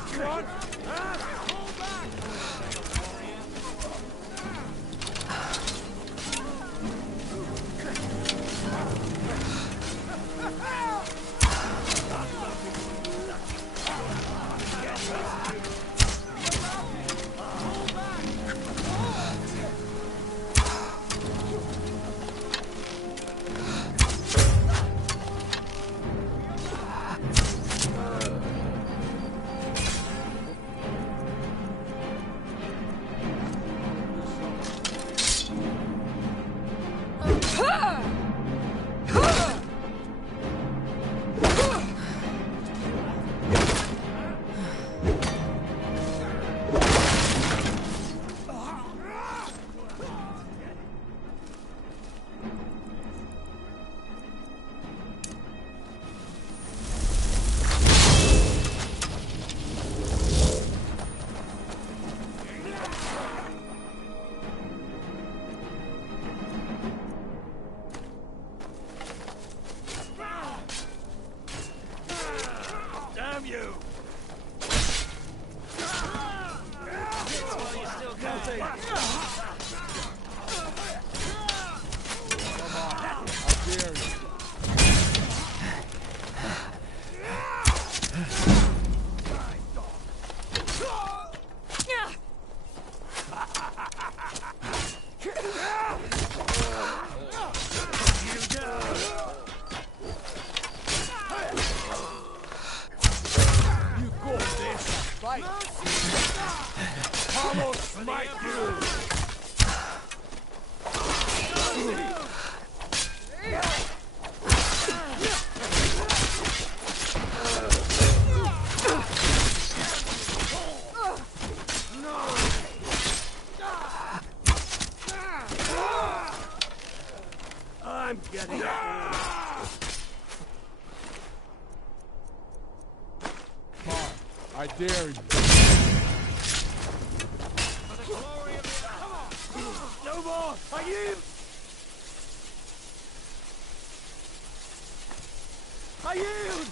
what you want? Huh? Hold back! I'm getting it. Come on, I dare you. For the glory of the... Come on! No more! Are you? Are you?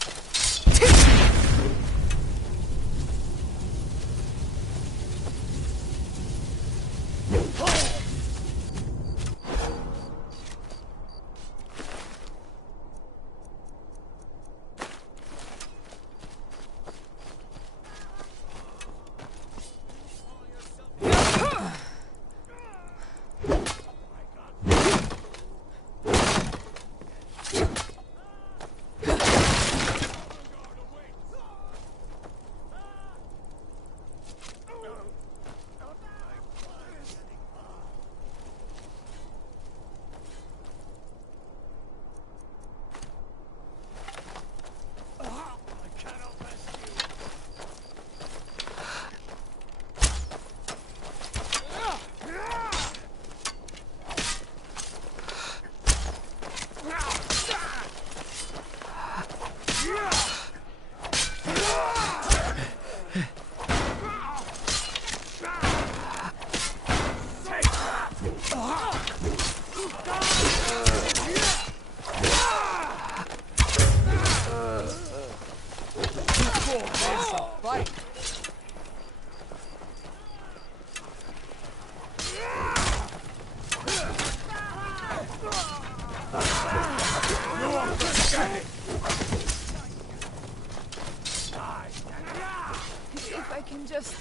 If I can just...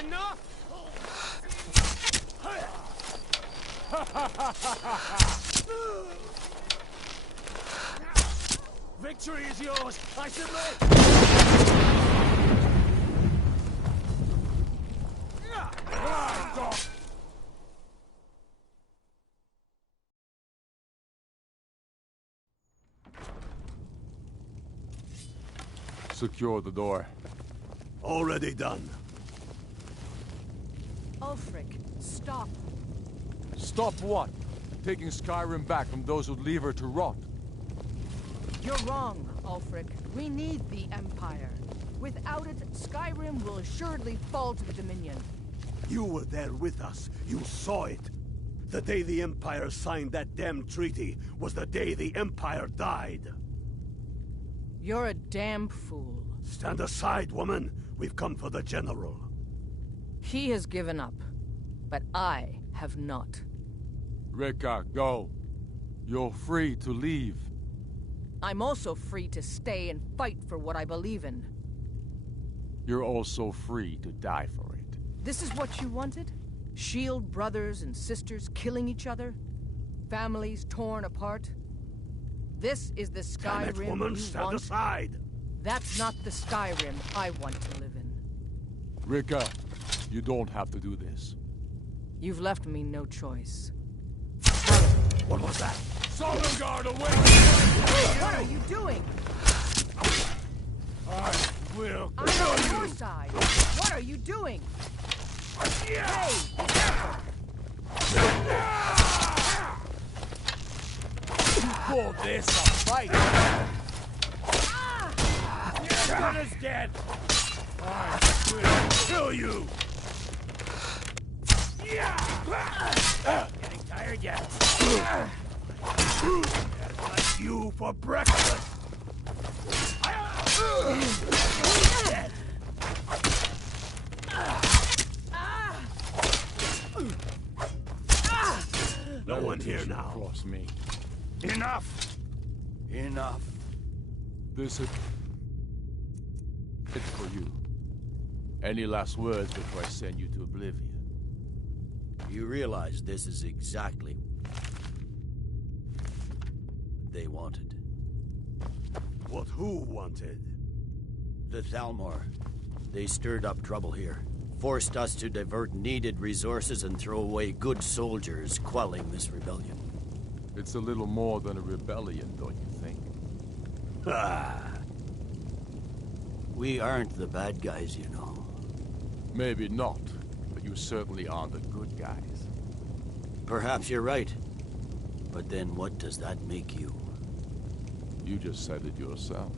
Enough! Victory is yours! I submit! Secure the door. Already done. Ulfric, stop. Stop what? Taking Skyrim back from those who leave her to rot. You're wrong, Ulfric. We need the Empire. Without it, Skyrim will assuredly fall to the Dominion. You were there with us. You saw it. The day the Empire signed that damn treaty was the day the Empire died. You're a damn fool. Stand aside, woman. We've come for the General. He has given up, but I have not. Rika, go. You're free to leave. I'm also free to stay and fight for what I believe in. You're also free to die for it. This is what you wanted? Shield brothers and sisters killing each other? Families torn apart? This is the Damn it, Skyrim woman, you stand want? aside. That's not the Skyrim I want to live in. Rika, you don't have to do this. You've left me no choice. What was that? Sovngarde, away! What are you doing? I will I'm on your side. What are you doing? Hey! call this a fight. Brother's dead. I will Kill you! Getting tired yet? Like you for breakfast! Dead. No one here now. cross me. Enough. Enough. This is it's for you. Any last words before I send you to oblivion? You realize this is exactly what they wanted. What who wanted? The Thalmor. They stirred up trouble here. Forced us to divert needed resources and throw away good soldiers, quelling this rebellion. It's a little more than a rebellion, don't you think? Ah, We aren't the bad guys, you know. Maybe not, but you certainly aren't the good guys. Perhaps you're right. But then what does that make you? You just said it yourself.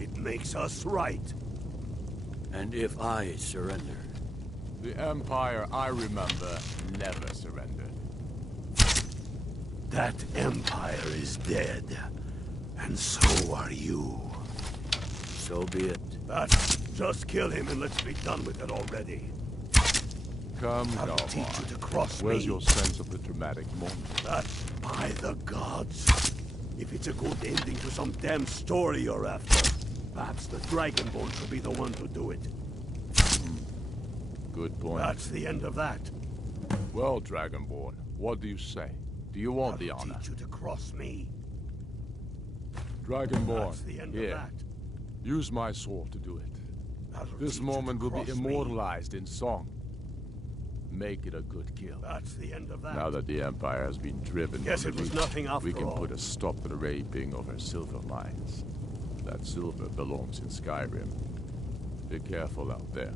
it makes us right. And if I surrender? The Empire I remember never surrendered. That Empire is dead. And so are you. So be it. Just kill him and let's be done with it already. Come, I'll teach you Galvan. to cross Where's me. your sense of the dramatic moment? That by the gods. If it's a good ending to some damn story you're after, perhaps the Dragonborn should be the one to do it. Good point. That's the end of that. Well, Dragonborn, what do you say? Do you want the I'll honor? teach you to cross me. Dragonborn, That's the end here. of that. Use my sword to do it. That'll This teach you moment to will be cross me. immortalized in song. Make it a good kill. That's the end of that. Now that the Empire has been driven Guess from it was the nothing after we can all. put a stop to the raping of her silver mines. That silver belongs in Skyrim. Be careful out there.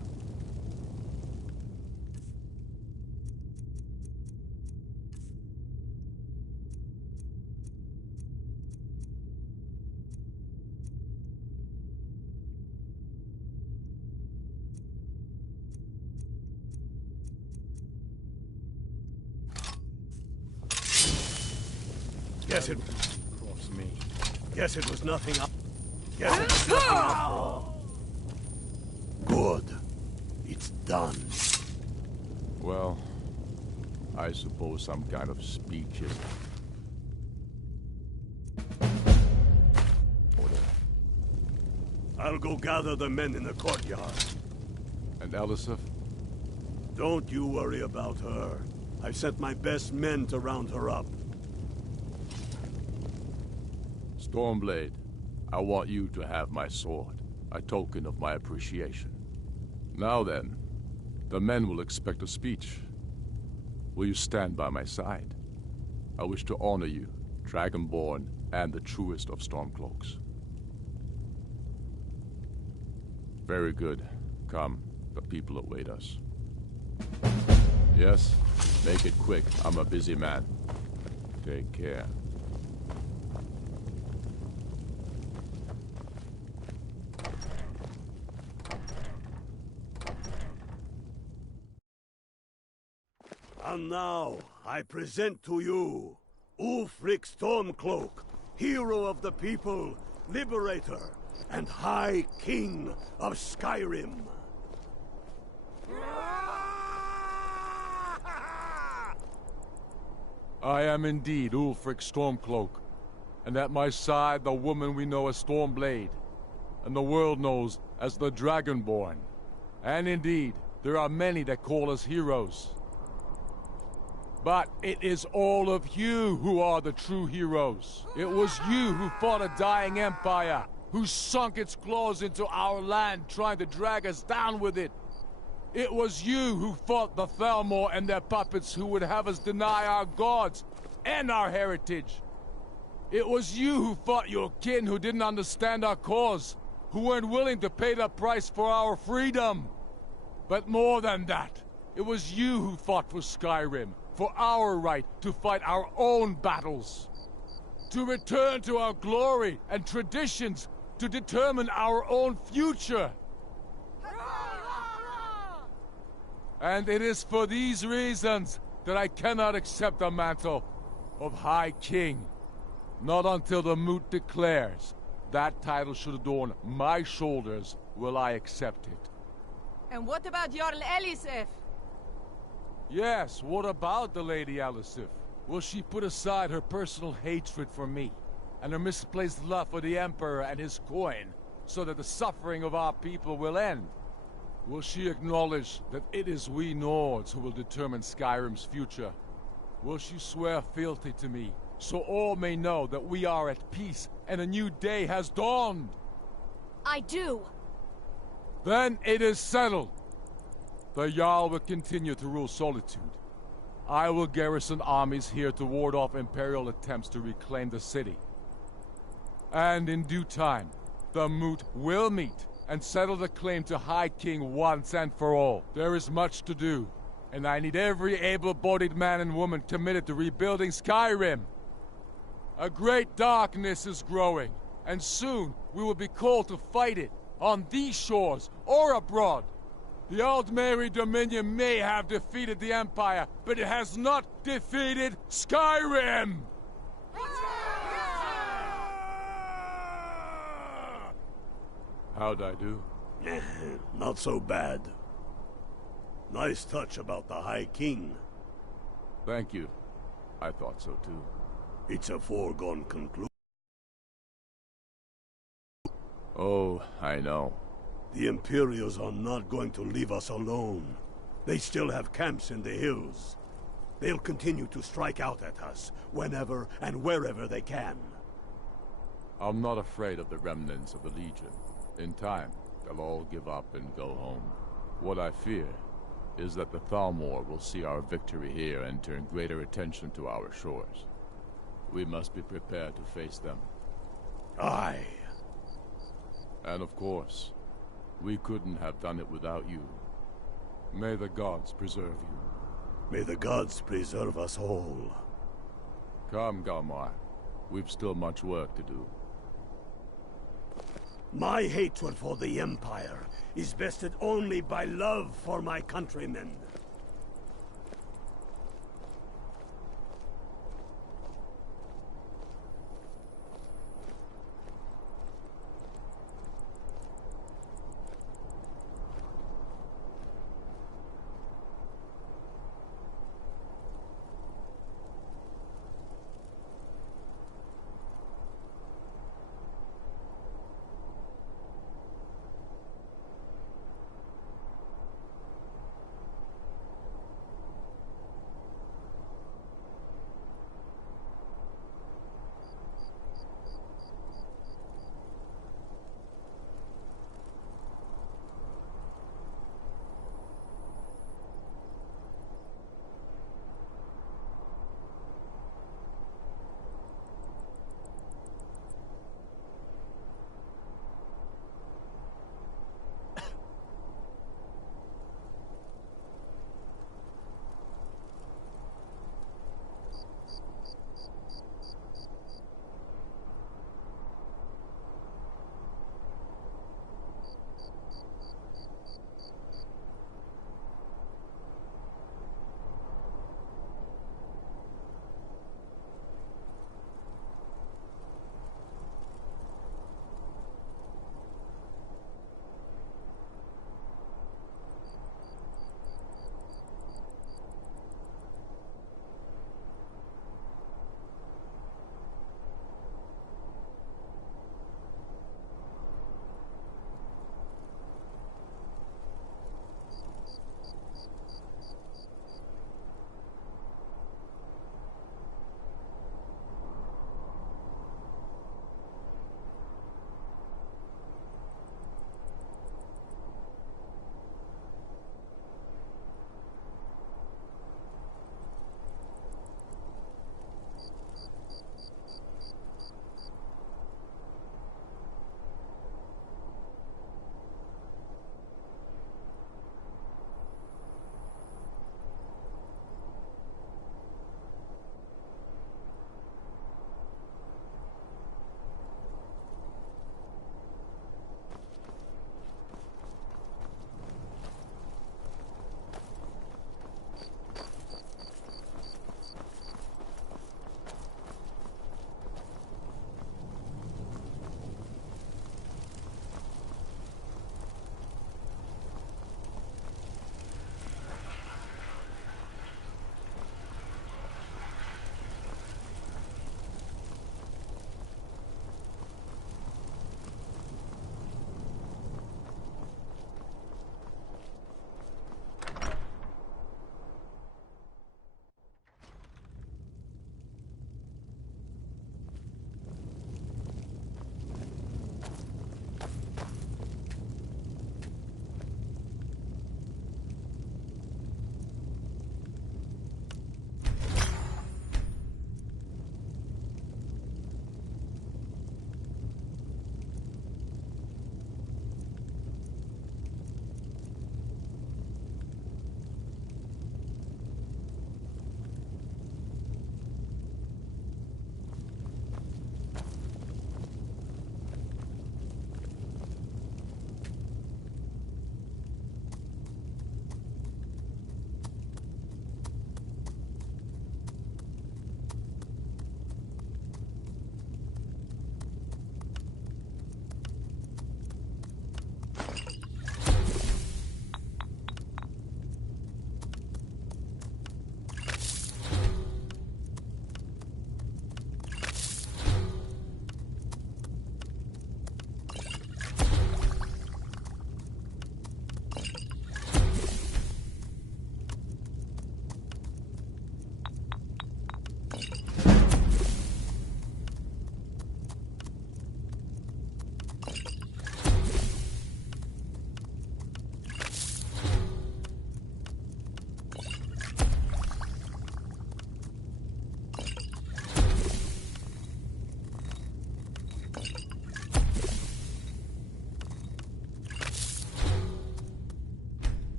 Guess it. Cross me. Guess it was nothing. Guess it was nothing after all. Good. It's done. Well, I suppose some kind of speech is order. I'll go gather the men in the courtyard. And Elisif? Don't you worry about her. I've sent my best men to round her up. Stormblade, I want you to have my sword, a token of my appreciation. Now then, the men will expect a speech. Will you stand by my side? I wish to honor you, Dragonborn, and the truest of Stormcloaks. Very good. Come, the people await us. Yes? Make it quick. I'm a busy man. Take care. And now, I present to you Ulfric Stormcloak, hero of the people, liberator, and High King of Skyrim. I am indeed Ulfric Stormcloak, and at my side the woman we know as Stormblade, and the world knows as the Dragonborn. And indeed, there are many that call us heroes. But it is all of you who are the true heroes. It was you who fought a dying empire, who sunk its claws into our land trying to drag us down with it. It was you who fought the Thalmor and their puppets who would have us deny our gods and our heritage. It was you who fought your kin who didn't understand our cause, who weren't willing to pay the price for our freedom. But more than that, it was you who fought for Skyrim, for our right to fight our own battles. To return to our glory and traditions, to determine our own future. And it is for these reasons that I cannot accept the mantle of High King. Not until the Moot declares that title should adorn my shoulders will I accept it. And what about Jarl Elisef? Yes, what about the Lady Elisif? Will she put aside her personal hatred for me, and her misplaced love for the Emperor and his coin, so that the suffering of our people will end? Will she acknowledge that it is we Nords who will determine Skyrim's future? Will she swear fealty to me, so all may know that we are at peace and a new day has dawned? I do. Then it is settled. The Jarl will continue to rule Solitude. I will garrison armies here to ward off Imperial attempts to reclaim the city. And in due time, the Moot will meet and settle the claim to High King once and for all. There is much to do, and I need every able-bodied man and woman committed to rebuilding Skyrim. A great darkness is growing, and soon we will be called to fight it, on these shores or abroad. The Aldmeri Dominion may have defeated the Empire, but it has not defeated Skyrim! How'd I do? Not so bad. Nice touch about the High King. Thank you. I thought so too. It's a foregone conclusion. Oh, I know. The Imperials are not going to leave us alone. They still have camps in the hills. They'll continue to strike out at us, whenever and wherever they can. I'm not afraid of the remnants of the Legion. In time, they'll all give up and go home. What I fear is that the Thalmor will see our victory here and turn greater attention to our shores. We must be prepared to face them. Aye. And of course, we couldn't have done it without you. May the gods preserve you. May the gods preserve us all. Come, Galmar. We've still much work to do. My hatred for the Empire is vested only by love for my countrymen.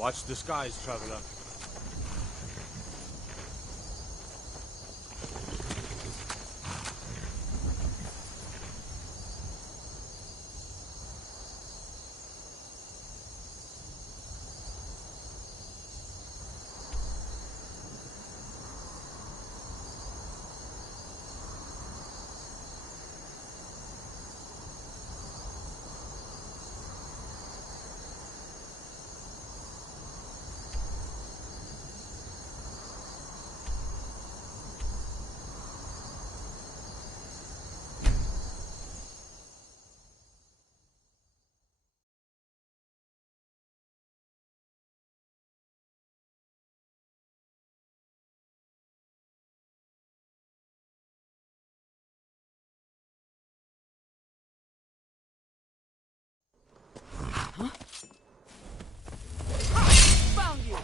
Watch the skies, traveler. Found you!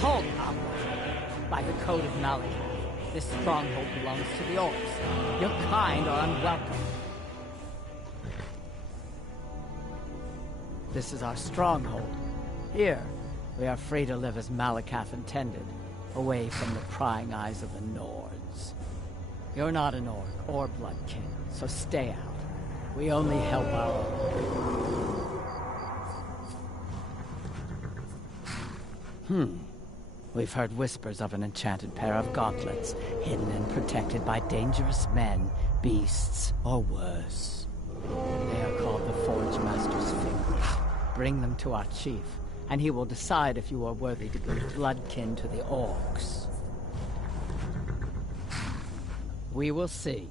Halt, Amor. By the code of Malakath, this stronghold belongs to the orcs. Your kind are unwelcome. This is our stronghold. Here, we are free to live as Malakath intended, away from the prying eyes of the Nords. You're not an orc or bloodkin, so stay out. We only help our own. We've heard whispers of an enchanted pair of gauntlets, hidden and protected by dangerous men, beasts, or worse. They are called the Forge Master's Fingers. Bring them to our chief, and he will decide if you are worthy to be bloodkin to the orcs. We will see.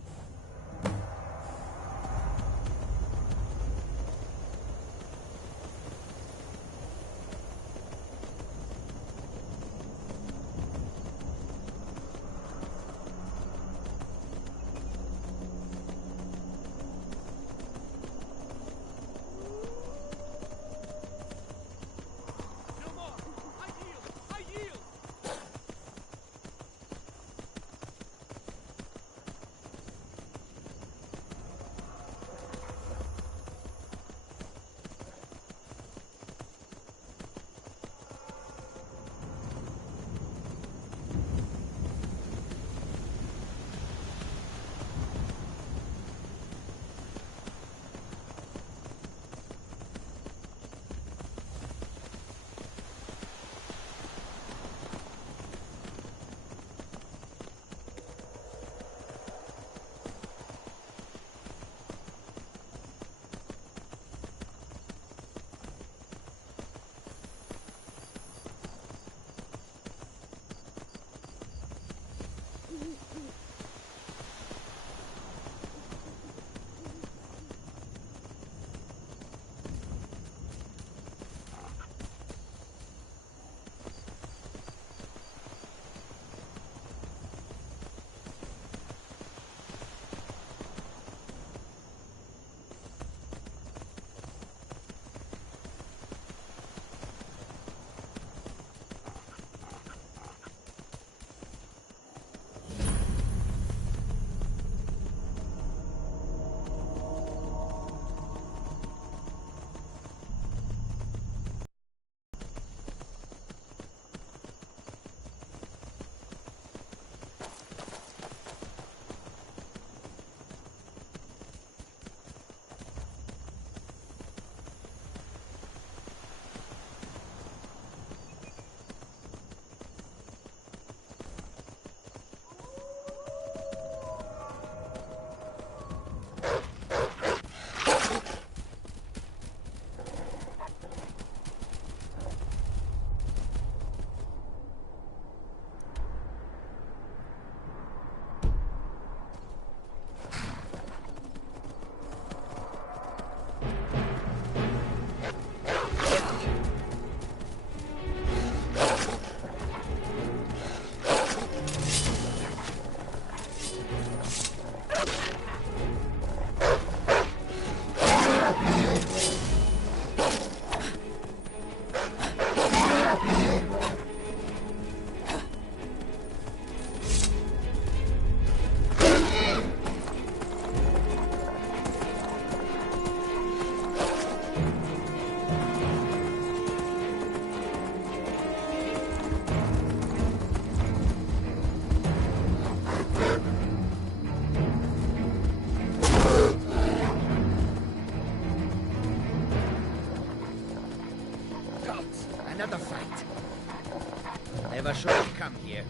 should have come here.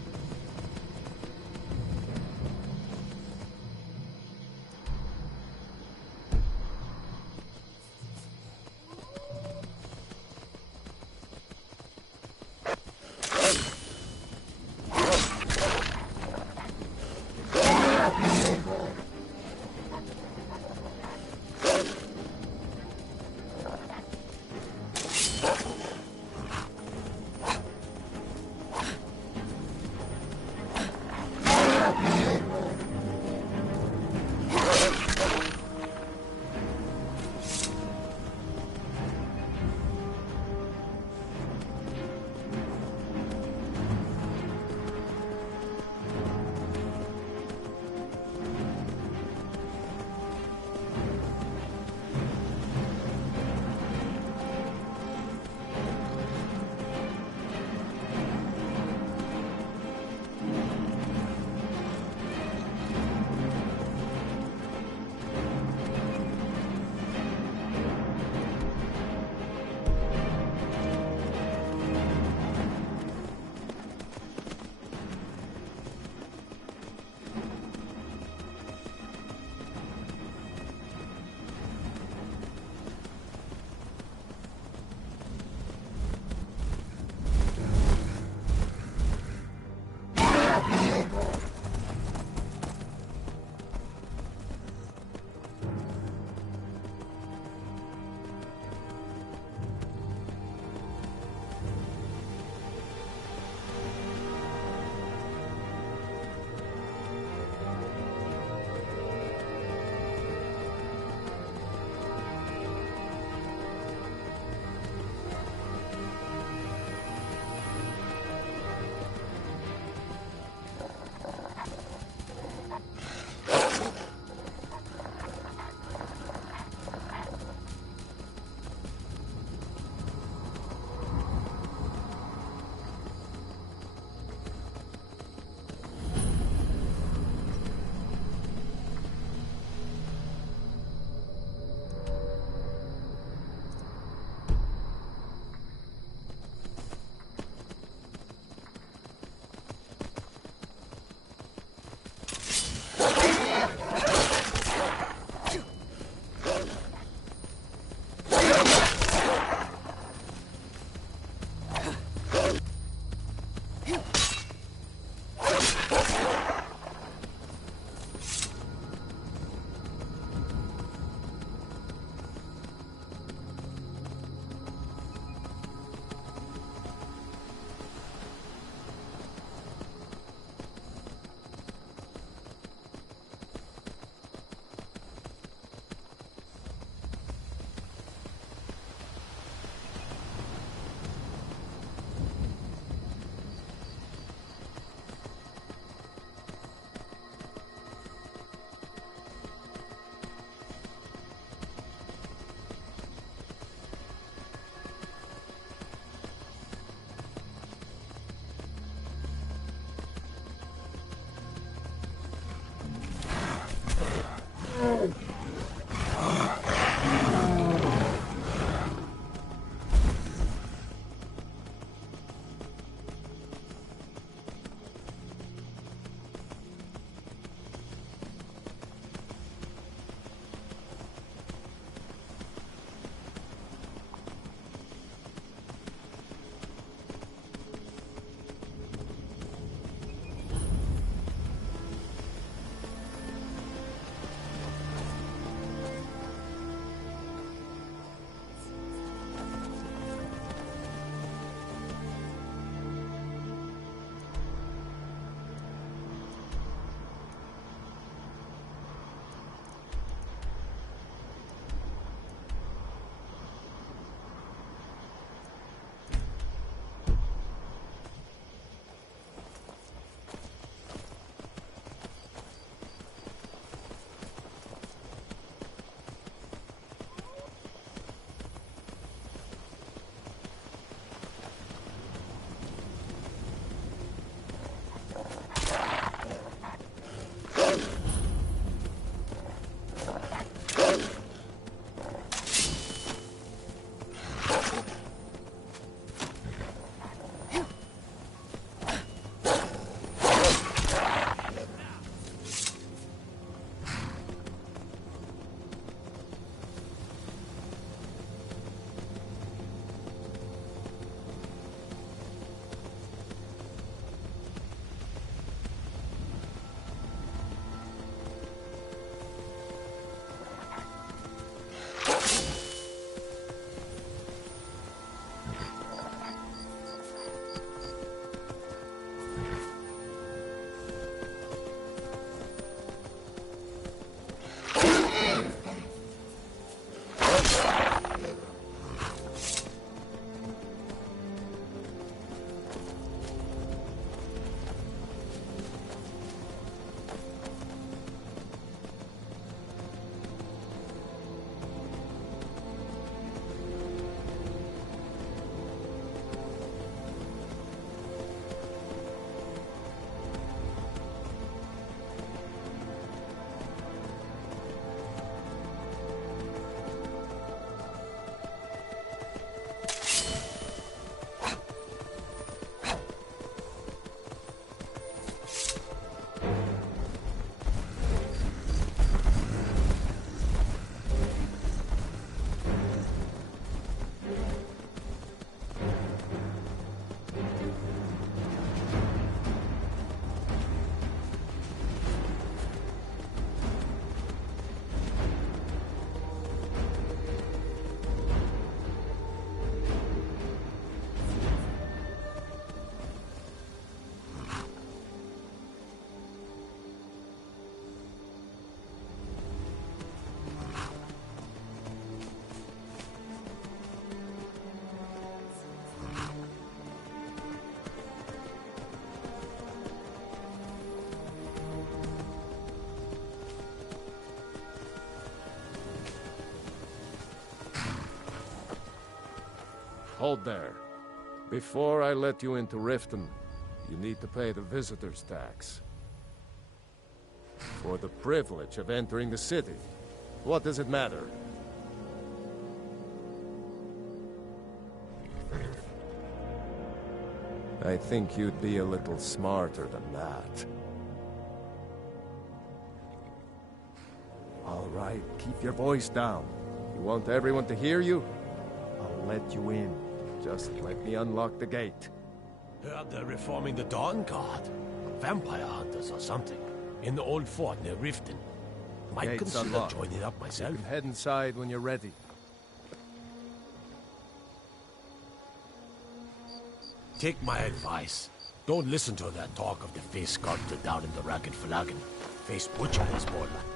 hold there. Before I let you into Riften, you need to pay the visitor's tax. For the privilege of entering the city. What does it matter? I think you'd be a little smarter than that. All right, keep your voice down. You want everyone to hear you? I'll let you in. Just let me unlock the gate. Heard they're reforming the Dawn Guard. Vampire hunters or something. In the old fort near Riften. Might Gate's consider unlocked. joining up myself. You can head inside when you're ready. Take my advice. Don't listen to that talk of the face sculptor down in the Ragged Flagon. Face butcher is more like.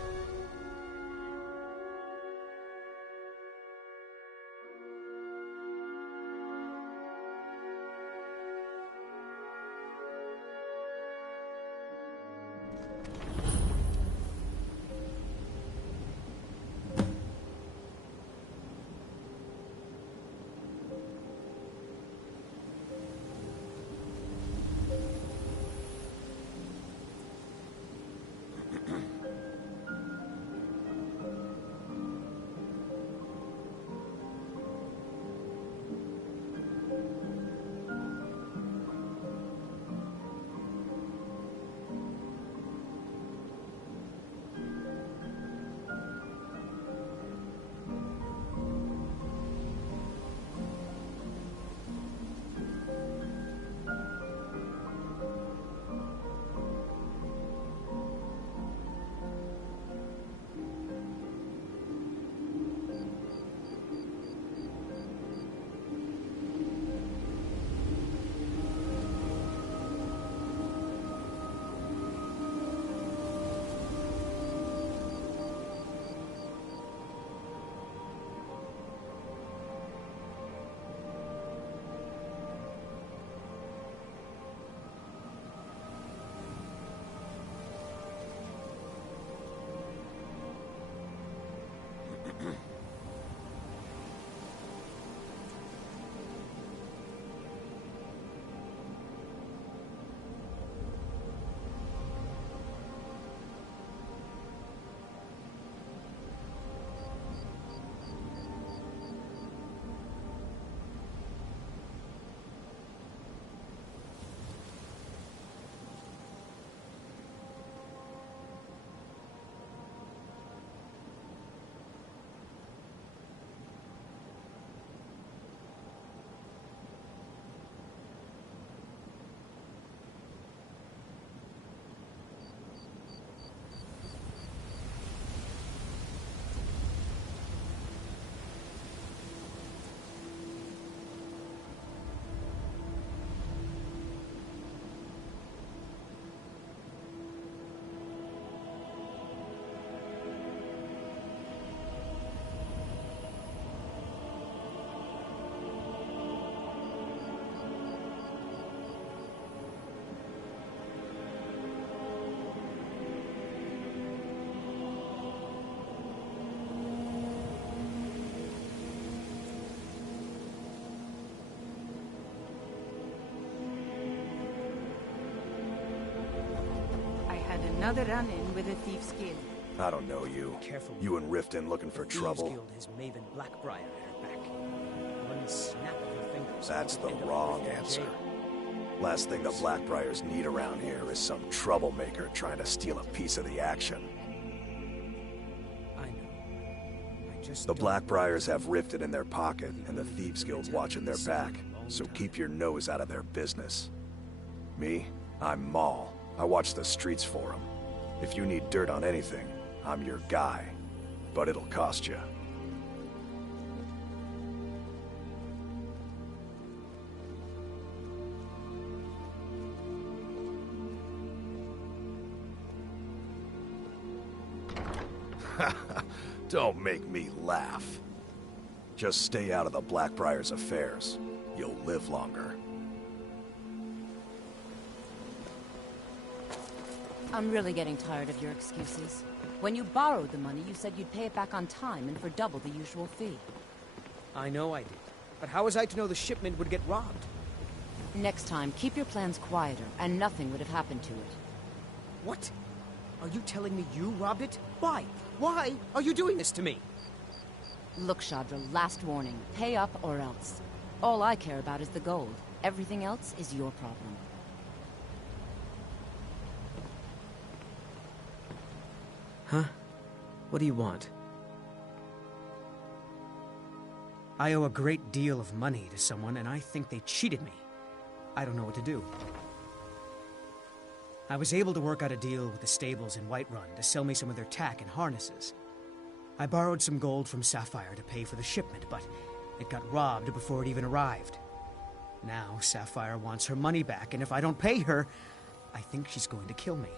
Another run-in with a thief's guild. I don't know you. Careful. You and Riften looking for trouble? Guild has Maven Blackbriar at her back. One snap of her fingers. That's the end up wrong in answer. jail. Last thing the Blackbriars need around here is some troublemaker trying to steal a piece of the action. I know. I just The don't Blackbriars have Riften in their pocket, and the Thieves Guild's watching their back, so keep your nose out of their business. Me? I'm Maul. I watch the streets for them. If you need dirt on anything, I'm your guy. But it'll cost you. Don't make me laugh. Just stay out of the Blackbriar's affairs. You'll live longer. I'm really getting tired of your excuses. When you borrowed the money, you said you'd pay it back on time and for double the usual fee. I know I did. But how was I to know the shipment would get robbed? Next time, keep your plans quieter, and nothing would have happened to it. What? Are you telling me you robbed it? Why? Why are you doing this to me? Look, Shadra, last warning. Pay up or else. All I care about is the gold. Everything else is your problem. Huh? What do you want? I owe a great deal of money to someone, and I think they cheated me. I don't know what to do. I was able to work out a deal with the stables in Whiterun to sell me some of their tack and harnesses. I borrowed some gold from Sapphire to pay for the shipment, but it got robbed before it even arrived. Now Sapphire wants her money back, and if I don't pay her, I think she's going to kill me.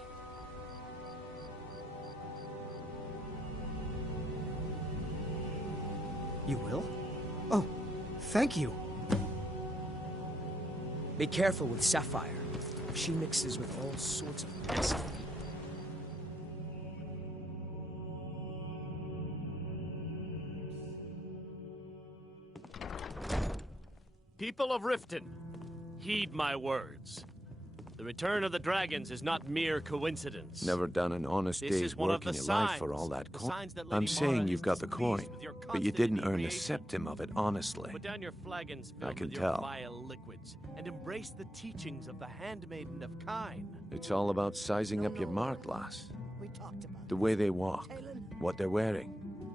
You will? Oh, thank you. Be careful with Sapphire. She mixes with all sorts of mess. People of Riften, heed my words. The return of the dragons is not mere coincidence. Never done an honest day's work in your life for all that coin. I'm saying you've got the coin, but you didn't earn a septim of it honestly. Put down your flagons I filled can with your tell. vile liquids and embrace the teachings of the handmaiden of Kine. It's all about sizing up your mark, lass. The way they walk, what they're wearing.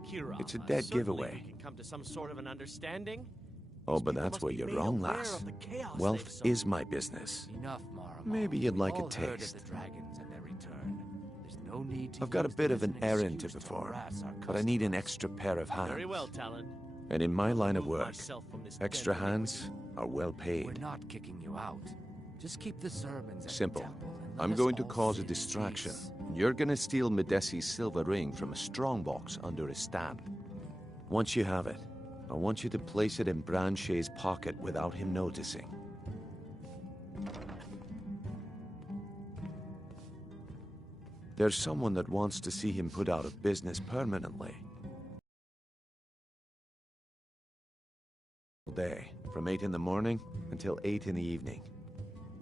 Kira, It's a dead certainly giveaway. we can come to some sort of an understanding. Oh, but that's where you're wrong, lass. Wealth is my business. Enough, Mara. Maybe you'd like a All heard of taste. the dragons and their return. There's no need to I've got a use bit this of an as errand to excuse perform, harass our but I need an extra pair of hands. Very well, Talon. And in my line of Remove work, myself from this extra den of hands are well We're paid. not kicking you out. Just keep the sermons at Simple. the temple and let I'm us going to all cause a sit in distraction. peace. You're gonna steal Medesi's silver ring from a strongbox under his stand. Once you have it, I want you to place it in Branche's pocket without him noticing. There's someone that wants to see him put out of business permanently. All day, from 8 in the morning until 8 in the evening.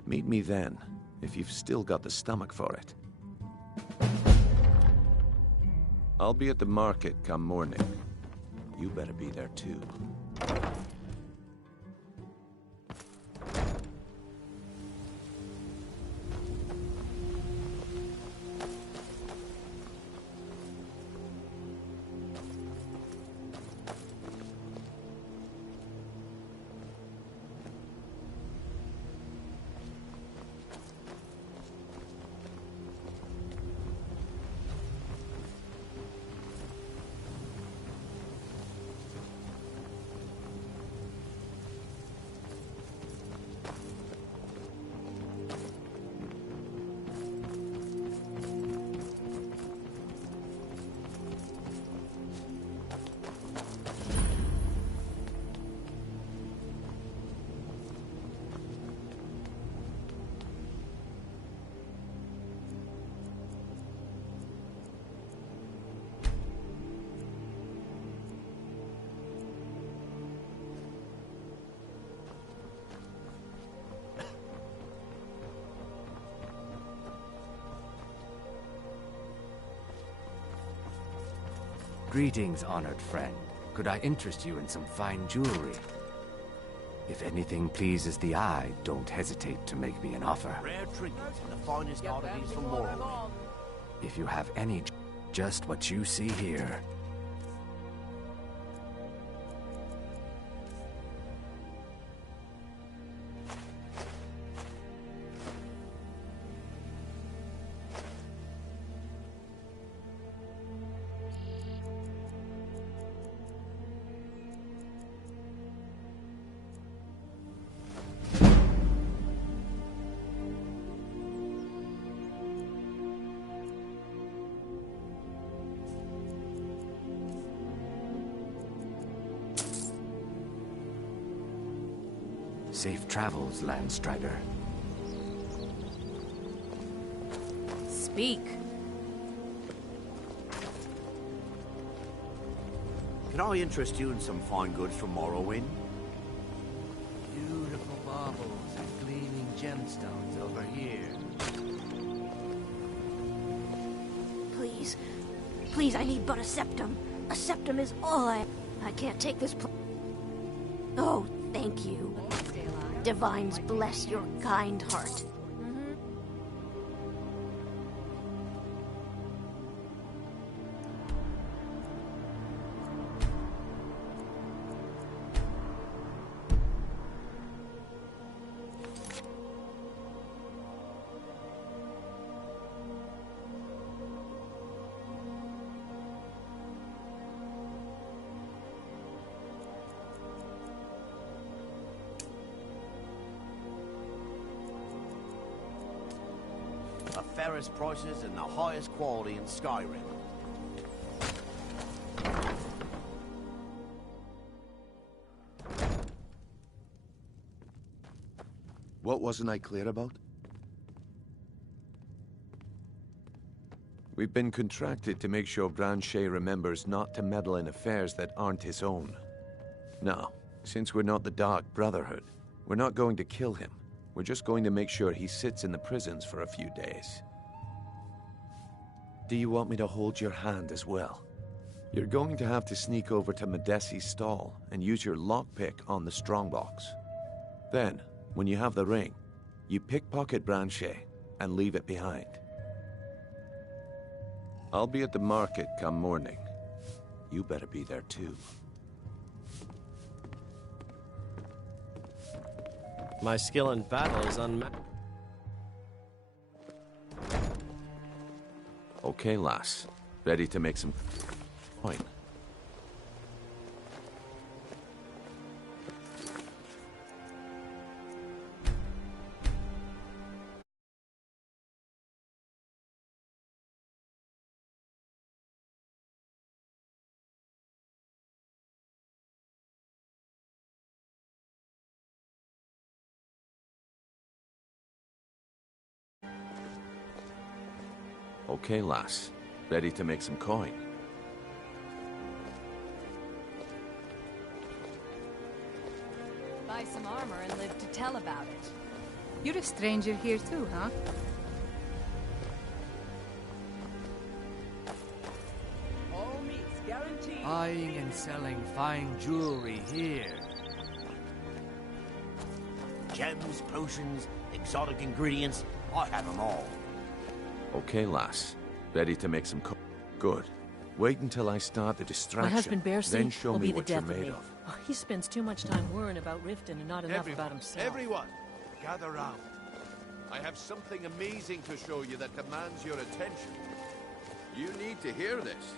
Meet me then, if you've still got the stomach for it. I'll be at the market come morning. You better be there too. Greetings, honored friend. Could I interest you in some fine jewelry? If anything pleases the eye, don't hesitate to make me an offer. Rare trinkets and the finest oddities from Morrowind. If you have any, just what you see here. Safe travels, Landstrider. Speak. Can I interest you in some fine goods from Morrowind? stones over here. Please. Please, I need but a septum. A septum is all I can't take this Oh, thank you. Divines bless your kind heart. The fairest prices and the highest quality in Skyrim. What wasn't I clear about? We've been contracted to make sure Branche remembers not to meddle in affairs that aren't his own. Now, since we're not the Dark Brotherhood, we're not going to kill him. We're just going to make sure he sits in the prisons for a few days. Do you want me to hold your hand as well? You're going to have to sneak over to Medesi's stall and use your lockpick on the strongbox. Then, when you have the ring, you pickpocket Branche and leave it behind. I'll be at the market come morning. You better be there too. My skill in battle is unmatched. Okay, lass. Ready to make some coin. Okay, lass. Ready to make some coin. Buy some armor and live to tell about it. You're a stranger here too, huh? All meats guaranteed. Buying and selling fine jewelry here. Gems, potions, exotic ingredients, I have them all. Okay, lass. Ready to make some coin. Good. Wait until I start the distraction. My husband then Bercy show will me be the what you're death of made me. of. Oh, he spends too much time worrying about Riften and not enough about himself. Everyone, gather round. I have something amazing to show you that demands your attention. You need to hear this.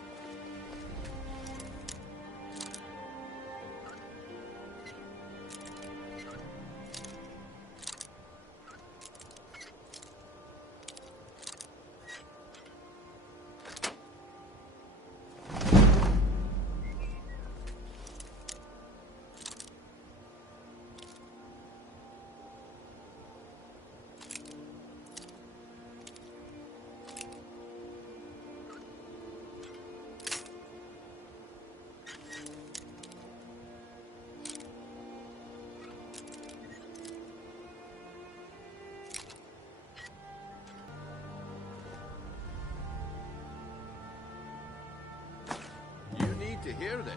To hear this.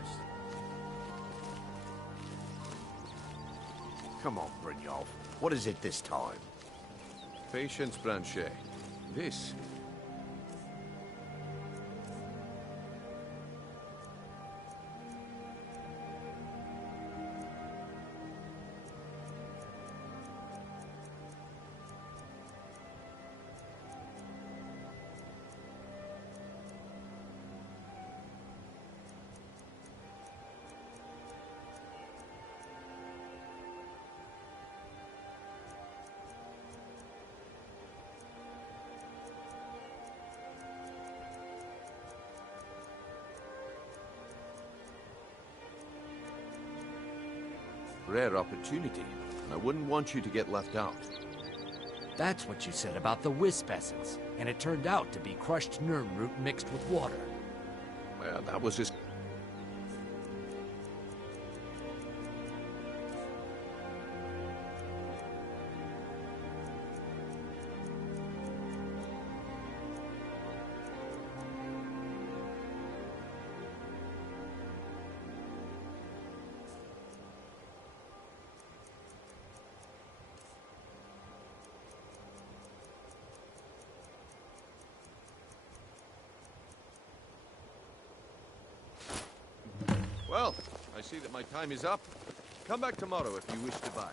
Come on, Brynjolf. What is it this time? Patience, Branche. This. Rare opportunity, and I wouldn't want you to get left out. That's what you said about the wisp essence, and it turned out to be crushed nirnroot mixed with water. Well, that was just... I see that my time is up. Come back tomorrow if you wish to buy.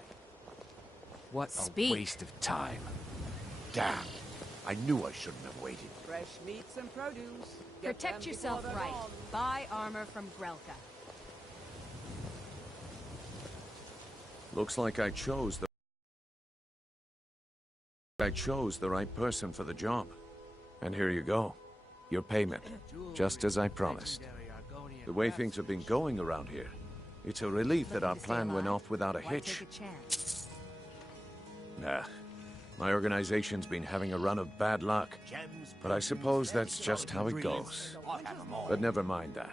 What Speak. a waste of time. Damn. I knew I shouldn't have waited. Fresh meats and produce. Protect yourself right. Buy armor from Grelka. Looks like I chose the right person for the job. And here you go. Your payment. Just as I promised. The way things have been going around here, it's a relief that our plan went off without a hitch. Nah. My organization's been having a run of bad luck. But I suppose that's just how it goes. But never mind that.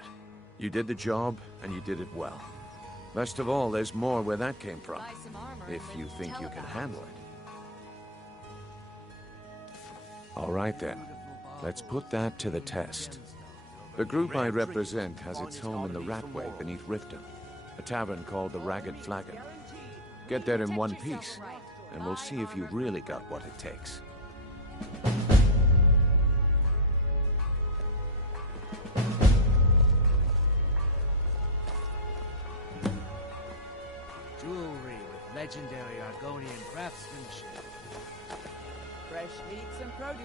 You did the job, and you did it well. Best of all, there's more where that came from. If you think you can handle it. All right then. Let's put that to the test. The group I represent has its home in the Ratway beneath Riften, a tavern called the Ragged Flagon. Get there in one piece, and we'll see if you've really got what it takes. Jewelry with legendary Argonian craftsmanship. Fresh meats and produce.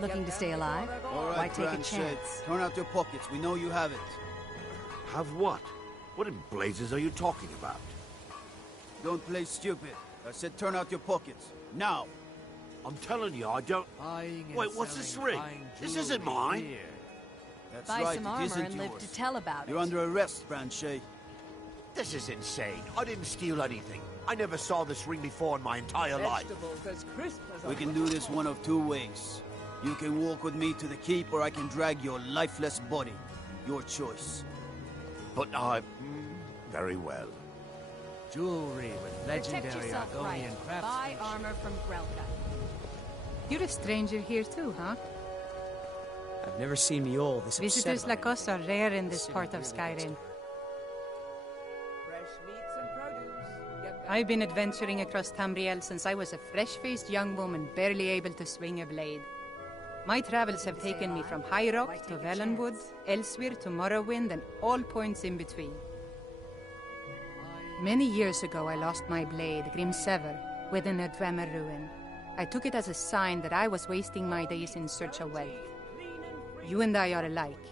Looking to stay alive? All right, Why take a Grand Shade. chance? Turn out your pockets. We know you have it. Have what? What in blazes are you talking about? Don't play stupid. I said turn out your pockets. Now! I'm telling you, I don't... Wait, what's this ring? This isn't mine! That's Buy right, some it armor isn't and live yours. to tell about You're it. under arrest, Branchet. This is insane. I didn't steal anything. I never saw this ring before in my entire life. Vegetables as crisp as a We can do this one of two ways. You can walk with me to the keep, or I can drag your lifeless body. Your choice. But I... very well. Jewelry with Protect legendary yourself Argonian right. Buy craftsmanship. armor from Grelka. You're a stranger here too, huh? I've never seen Mjol this Visitors upset like us are rare in this part of Skyrim. Fresh meats and produce. Get back I've been adventuring across Tamriel since I was a fresh-faced young woman barely able to swing a blade. My travels have taken me from High Rock to Valenwood, Elsewhere to Morrowind, and all points in between. Many years ago I lost my blade, Grimsever, within a Dwemer ruin. I took it as a sign that I was wasting my days in search of wealth. You and I are alike.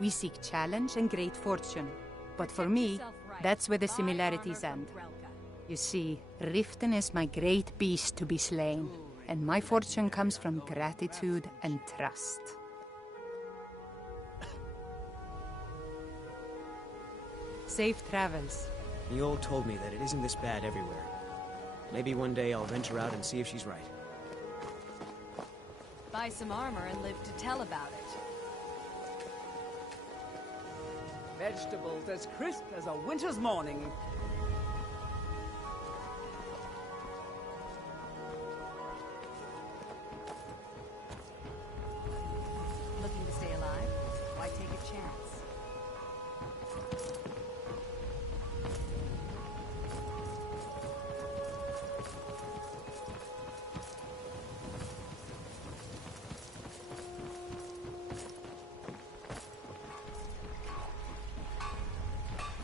We seek challenge and great fortune. But for me, that's where the similarities end. You see, Riften is my great beast to be slain, and my fortune comes from gratitude and trust. Safe travels. Mjol told me that it isn't this bad everywhere. Maybe one day I'll venture out and see if she's right. Buy some armor and live to tell about it. vegetables as crisp as a winter's morning. Looking to stay alive? Why take a chance?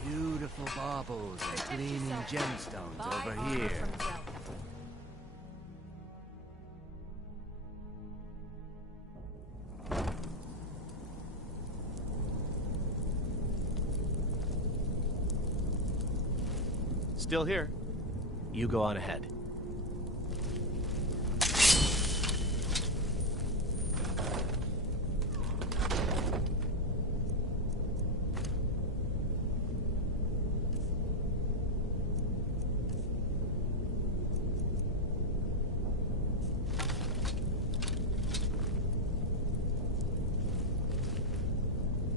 Beautiful baubles and gleaming gemstones over here. Still here. You go on ahead.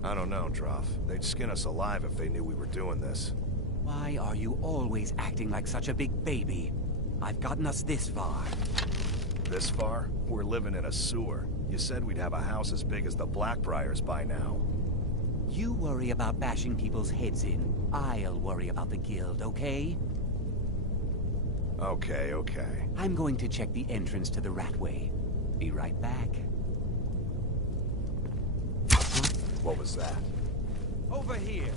I don't know, Droff. They'd skin us alive if they knew we were doing this. Why are you always acting like such a big baby? I've gotten us this far. This far? We're living in a sewer. You said we'd have a house as big as the Blackbriars by now. You worry about bashing people's heads in. I'll worry about the guild, okay? Okay, okay. I'm going to check the entrance to the Ratway. Be right back. What was that? Over here.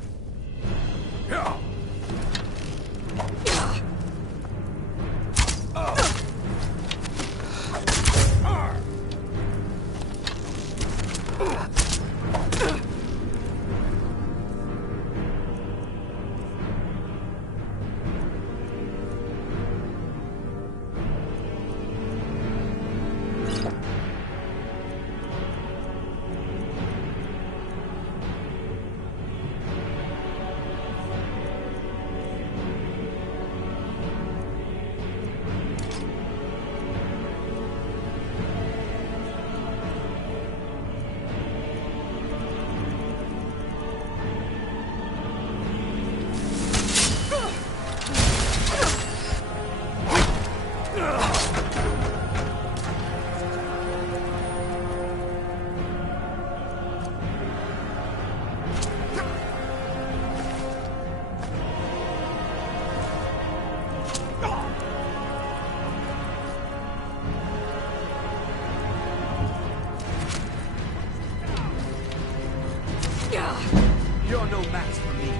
You're no match for me.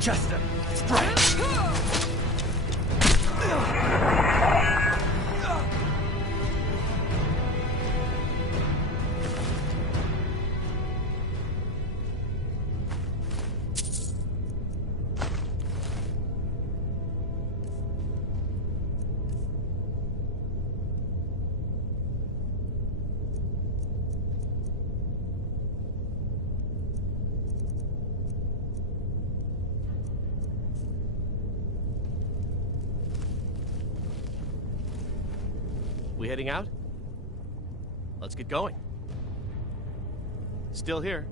Just a strike. We heading out? Let's get going. Still here.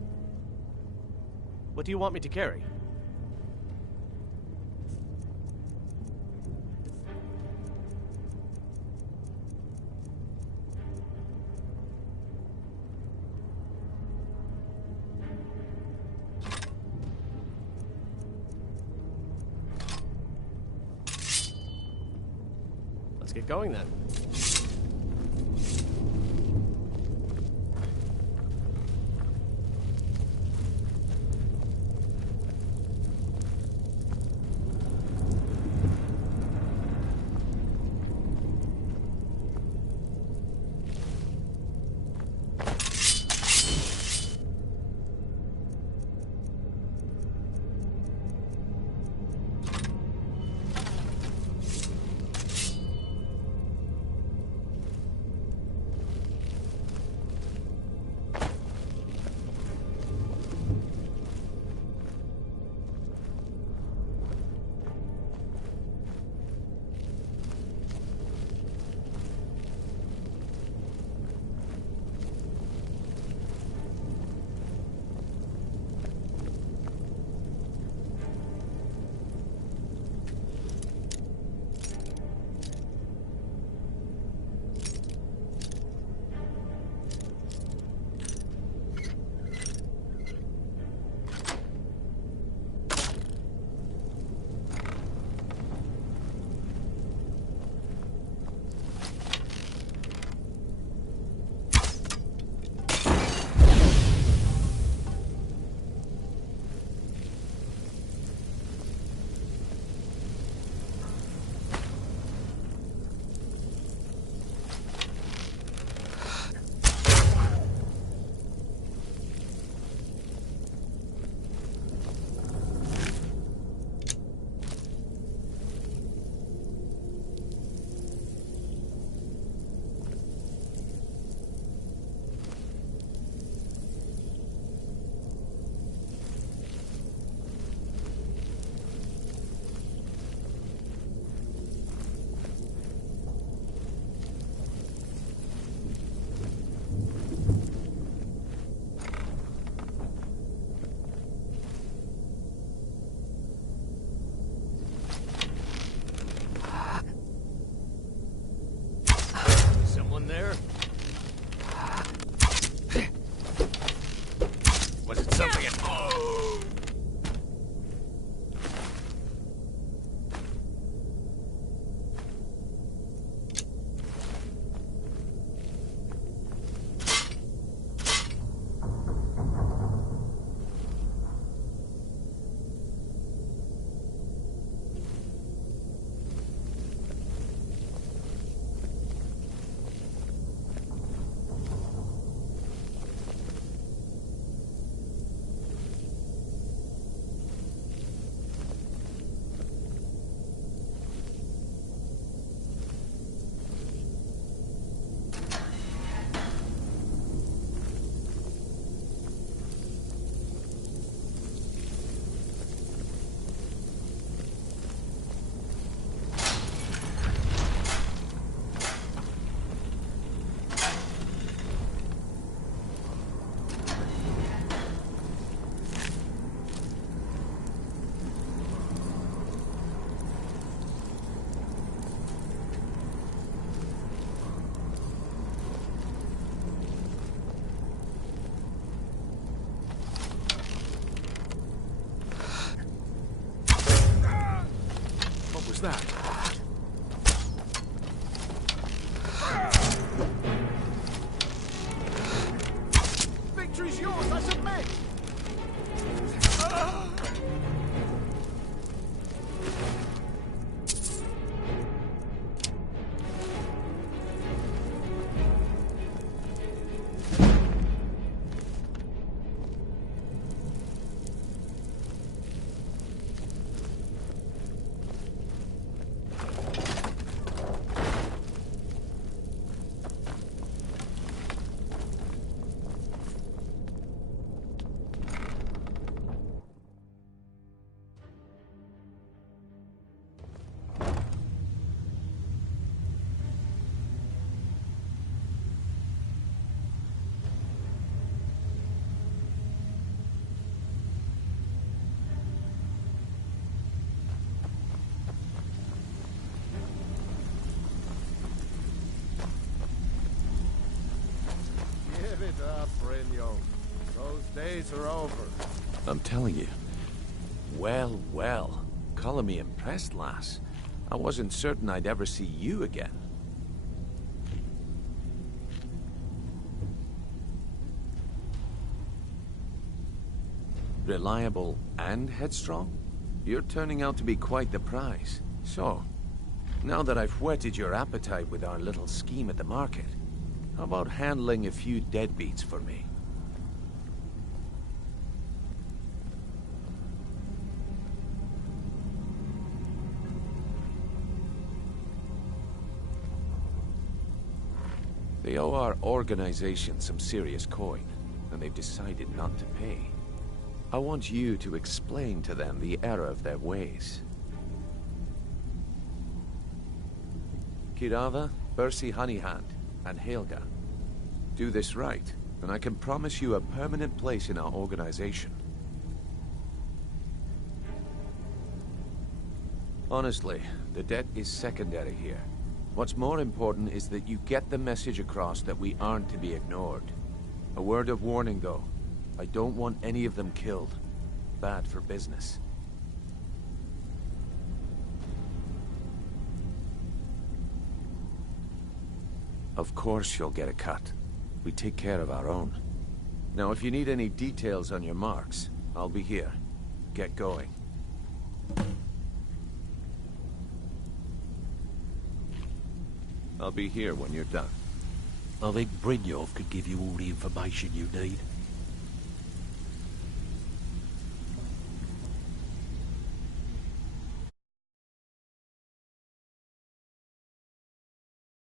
What do you want me to carry? Let's get going then. up, Brynjo. Those days are over. I'm telling you. Well, well. Color me impressed, lass. I wasn't certain I'd ever see you again. Reliable and headstrong? You're turning out to be quite the prize. So, now that I've whetted your appetite with our little scheme at the market, how about handling a few deadbeats for me? They owe our organization some serious coin, and they've decided not to pay. I want you to explain to them the error of their ways. Kirava, Bersi Honeyhand, and Helga. Do this right, and I can promise you a permanent place in our organization. Honestly, the debt is secondary here. What's more important is that you get the message across that we aren't to be ignored. A word of warning, though. I don't want any of them killed. Bad for business. Of course you'll get a cut. We take care of our own. Now, if you need any details on your marks, I'll be here. Get going. I'll be here when you're done. I think Brynjolf could give you all the information you need.